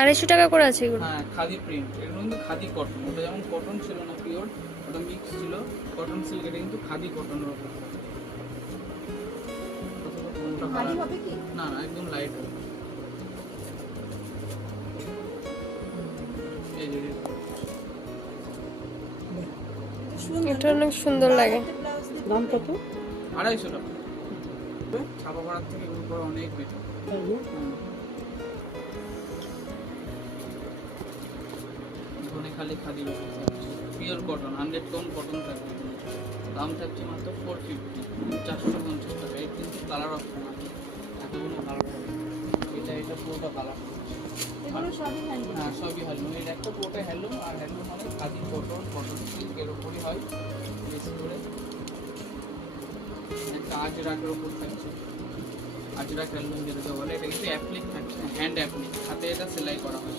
আড়াইশো টাকা করে আছে এগুলো? হ্যাঁ খাদি প্রিন্ট এগুলো কিন্তু খাদি কটন ওটা যেমন কটন ছিল না পিওর ওটা মিক্স ছিল। কটন সিল্ক এটা কিন্তু খাদি কটনের ওপর কোনটা ভারী colour? হবে কি? না না একদম লাইট হবে। এটা অনেক সুন্দর লাগে। দাম কত? আড়াইশো টাকা। করার থেকে করা অনেক বেটার? ধনে খালি khadi pure cotton hundred ton cotton থাকবে। দাম থাকছে মাত্র ফোর ফিফটি চারশো পঞ্চাশ টাকা। এর কিন্তু কালার অপশন আছে। এতগুলো কালার এটা এটা পুরোটা কালার হ্যাঁ সবই হ্যান্ডলুম এর একটা পুরোটা হ্যান্ডলুম আর হ্যান্ডলুম মানে খাদি কটন কটন সিল্ক এর উপরই হয়। বেশি করে। একটা আজরাকের উপর থাকছে। আজরাক হ্যান্ডলুম যেটাকে বলে এটা কিন্তু অ্যাপ্লিক থাকছে হ্যান্ড অ্যাপ্লিক হাতে এটা সেলাই করা হয়।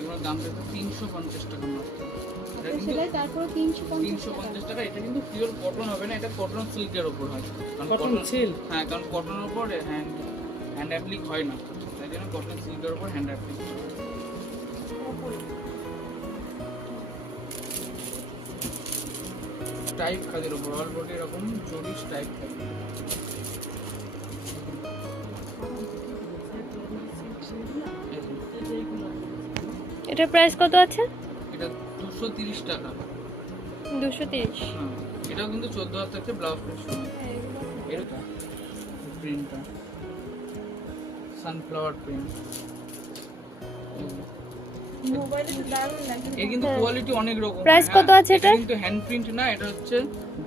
এগুলোর দাম থাকছে তিনশো পঞ্চাশ টাকা মাত্র। তিনশো পঞ্চাশ টাকা। এটা কিন্তু পিওর কটন হবে না এটা কটন সিল্কের ওপর হয়। কটন সিল্ক হ্যাঁ কারণ কটনের ওপর হ্যান্ড হ্যান্ড অ্যাপ্লিক হয় না। তাই জন্য কটন সিল্কের ওপর হ্যান্ড অ্যাপ্লিক টাইপ খাদের ওপর অল বডি এরকম জরি টাইপ থাকবে এটার প্রাইস কত আছে? এটা দুশো তিরিশ টাকা। দুশো তিরিশ। হ্যাঁ এটাও কিন্তু চোদ্দ হাজার থাকছে ব্লাউজ পিস এটা প্রিন্টটা সানফ্লাওয়ার প্রিন্ট এর কিন্তু হ্যাঁ। কোয়ালিটি অনেক রকম। Price হ্যাঁ, কত আছে এটা কিন্তু হ্যান্ড প্রিন্ট না এটা হচ্ছে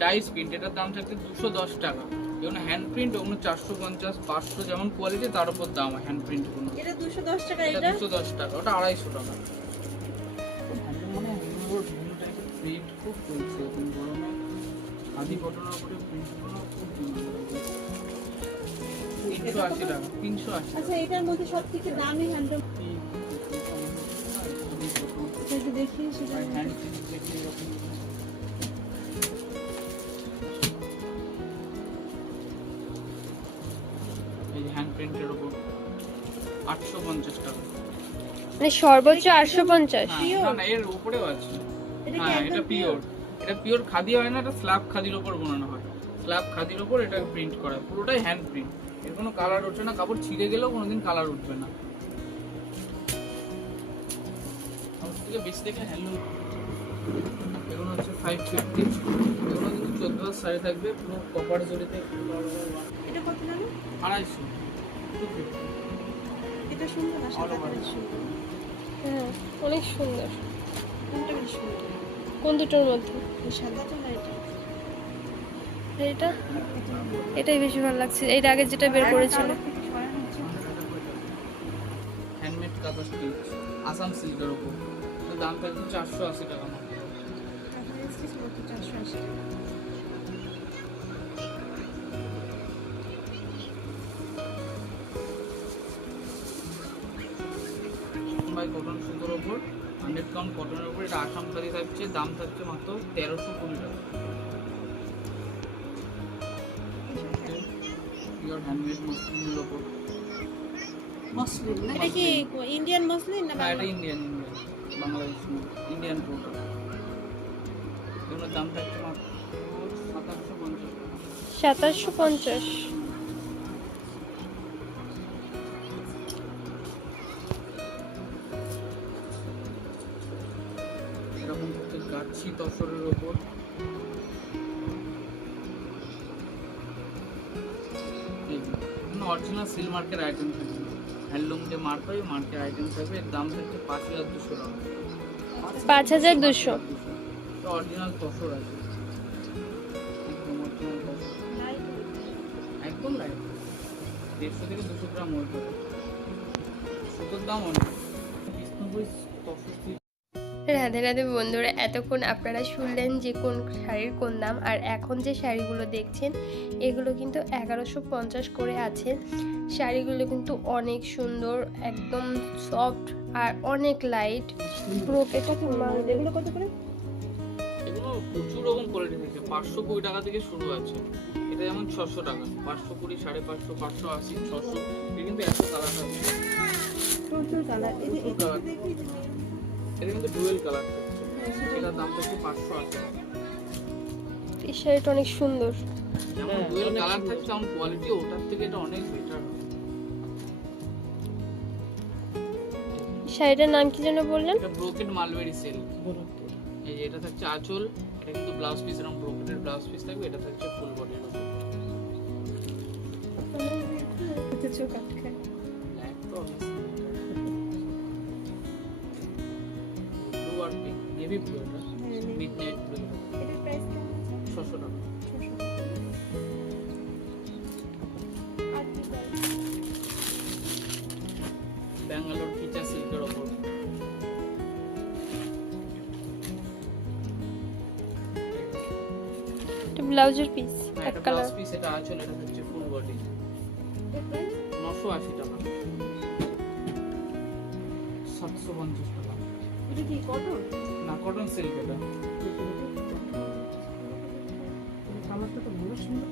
ডাইস প্রিন্ট এটার দাম থাকছে দুশো দশ টাকা। যেমন হ্যান্ড প্রিন্ট ওগুলো চারশো পঞ্চাশ পাঁচশো যেমন কোয়ালিটি তার উপর দাম হ্যান্ড প্রিন্টগুলো। এটা দুশো দশ টাকা এটা এটা? দুশো দশ টাকা ওটা আড়াইশো টাকা। প্রিন্ট খুব চলছে এখন গরমে আদি কটনের উপরে প্রিন্ট খুব তিনশো আশি টাকা তিনশো আশি আচ্ছা এটার মধ্যে সব থেকে দামি হ্যান্ডলুম দেখি সেটা হ্যান্ড প্রিন্ট আটশো পঞ্চাশ টাকা। মানে সর্বোচ্চ আটশো পঞ্চাশ। হ্যাঁ, না এর উপরেও আছে। এটা হ্যাঁ এটা পিওর এটা পিওর খাদি হয় না এটা স্ল্যাব খাদির উপর বানানো হয়। স্ল্যাব খাদির উপর এটা প্রিন্ট করা পুরোটাই হ্যান্ড প্রিন্ট এর কোনো কালার উঠবে না কাপড় ছিঁড়ে গেলেও কোনোদিন কালার উঠবে না। আমার থেকে বেশি দেখে হ্যান্ডলুম এগুলো হচ্ছে ফাইভ ফিফটি এগুলো কিন্তু চোদ্দ শাড়ি থাকবে পুরো কপার জড়িতে। এটা কত দামি? আড়াইশো। টু ফিফটি এটা সুন্দর না সাদা কালার সুন্দর। হ্যাঁ অনেক সুন্দর। কোনটা বেশি সুন্দর? কোন দুটোর মধ্যে? সাদাটা না এটা? এটা? এটাই বেশি ভালো লাগছে। এর আগে যেটা বের করেছিল। হ্যান্ডমেড কাঁথা স্টিচ আসাম সিল্কের উপর। তো দাম থাকছে চারশো আশি টাকা মাত্র চারশো আশি বাই কটন সুতোর ওপর হান্ড্রেড কাউন্ট কটনের ওপর এটা আসাম শাড়ি থাকছে দাম থাকছে মাত্র তেরোশো কুড়ি টাকা। পিওর হ্যান্ডমেড মসলিনের ওপর। মসলিন এটা কি ইন্ডিয়ান মসলিন না এটা Indian Indian Bangladesh Indian product এগুলোর দাম থাকছে মাত্র সাতাশশো পঞ্চাশ সাতাশশো পঞ্চাশ। এরকম গাছি তসরের ওপর। অরিজিনাল সিল মার্কের আইটেম থাকবে হ্যান্ডলুম যে মার্ক হয় মার্কের আইটেম থাকবে। এর দাম থাকছে পাঁচ হাজার দুশো টাকা। পাঁচ হাজার দুশো? অরিজিনাল তসর আছে। একদম লাইট দেড়শো থেকে দুশো গ্রাম হবে। সুতোর দাম অনেক। বিষ্ণুপুরি তসর silk রাধে রাধে বন্ধুরা এতক্ষণ আপনারা শুনলেন যে কোন শাড়ির কোন দাম আর এখন যে শাড়িগুলো দেখছেন এগুলো কিন্তু এগারোশো পঞ্চাশ করে আছে। শাড়িগুলো কিন্তু অনেক সুন্দর একদম সফট আর অনেক লাইট পুরো এটা কি মাল দেবে এগুলো কত করে? এগুলো প্রচুর রকম কোয়ালিটি থাকে পাঁচশো কুড়ি টাকা থেকে শুরু আছে। এটা যেমন ছশো টাকা পাঁচশো কুড়ি সাড়ে পাঁচশো পাঁচশো আশি ছশো এটা কিন্তু একশো কালার থাকছে প্রচুর কালার প্রচুর এটা কিন্তু ডুয়েল কালার থাকছে দাম থাকছে পাঁচশো আশি এই শাড়িটা অনেক সুন্দর। যেমন হ্যাঁ, ডুয়েল কালার থাকছে তেমন কোয়ালিটি ওটার থেকে এটা অনেক বেটার শাড়িটার নাম কি যেন বললেন? এটা ব্রোকেট মালবেরি সেল এই যে এটা থাকছে আঁচল এটা কিন্তু ব্লাউজ পিস এরকম ব্রোকেটের ব্লাউজ পিস থাকবে এটা থাকছে ফুল চোখ তো আর পিঙ্ক নেভি ব্লু এটা মিড নাইট ব্লু এটার প্রাইস কেমন ছশো টাকা। ব্যাঙ্গালোর টিচা সিল্কের ওপর। এটা ব্লাউজের পিস হ্যাঁ এক কালার পিস এটা আঁচল এটা হচ্ছে ফুল বডি এর প্রাইস নশো আশি টাকা। সাতশো পঞ্চাশ টাকা। এটা কি কটন না কটন সিল্ক এটা। কালারটা তো ভালো সুন্দর।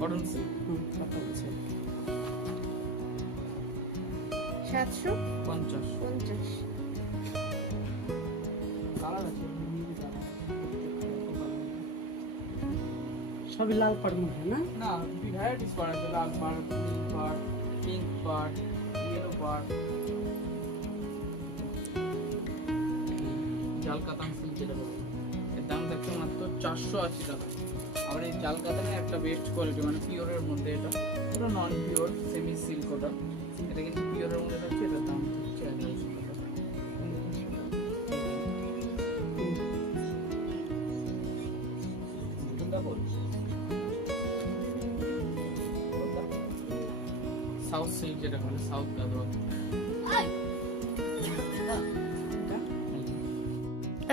কটন সিল্ক সাতশো? পঞ্চাশ। পঞ্চাশ। কালার আছে। সবই লাল পাড় মধ্যে না? না লাল পিঙ্ক পার পিঙ্ক পার ইয়েলো পার জাল কাতান সিল্ক যেটা এর দাম থাকছে মাত্র চারশো আশি টাকা। আবার এই জাল কাতানের একটা বেস্ট কোয়ালিটি মানে পিওরের মধ্যে এটা। পুরো নন পিওর সেমি সিল্ক ওটা। এটা কিন্তু পিওরের মধ্যে থাকছে, এটার দাম হচ্ছে এগারোশো সাউথ সিল্ক যেটা বলে, সাউথ গাদোয়াল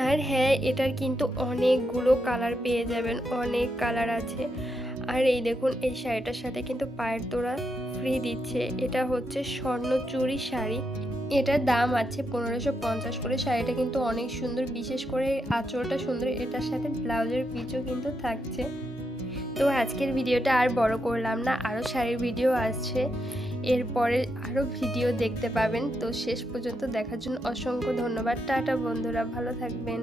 আর হ্যাঁ এটার কিন্তু অনেকগুলো কালার পেয়ে যাবেন, অনেক কালার আছে। আর এই দেখুন, এই শাড়িটার সাথে কিন্তু পায়ের তোড়া ফ্রি দিচ্ছে। এটা হচ্ছে স্বর্ণচুরি শাড়ি। এটার দাম আছে পনেরোশো পঞ্চাশ করে। শাড়িটা কিন্তু অনেক সুন্দর, বিশেষ করে আঁচলটা সুন্দর। এটার সাথে ব্লাউজের পিচও কিন্তু থাকছে। তো আজকের ভিডিওটা আর বড় করলাম না, আরও শাড়ির ভিডিও আসছে। এরপরে আরও ভিডিও দেখতে পাবেন। তো শেষ পর্যন্ত দেখার জন্য অসংখ্য ধন্যবাদ। টাটা বন্ধুরা, ভালো থাকবেন।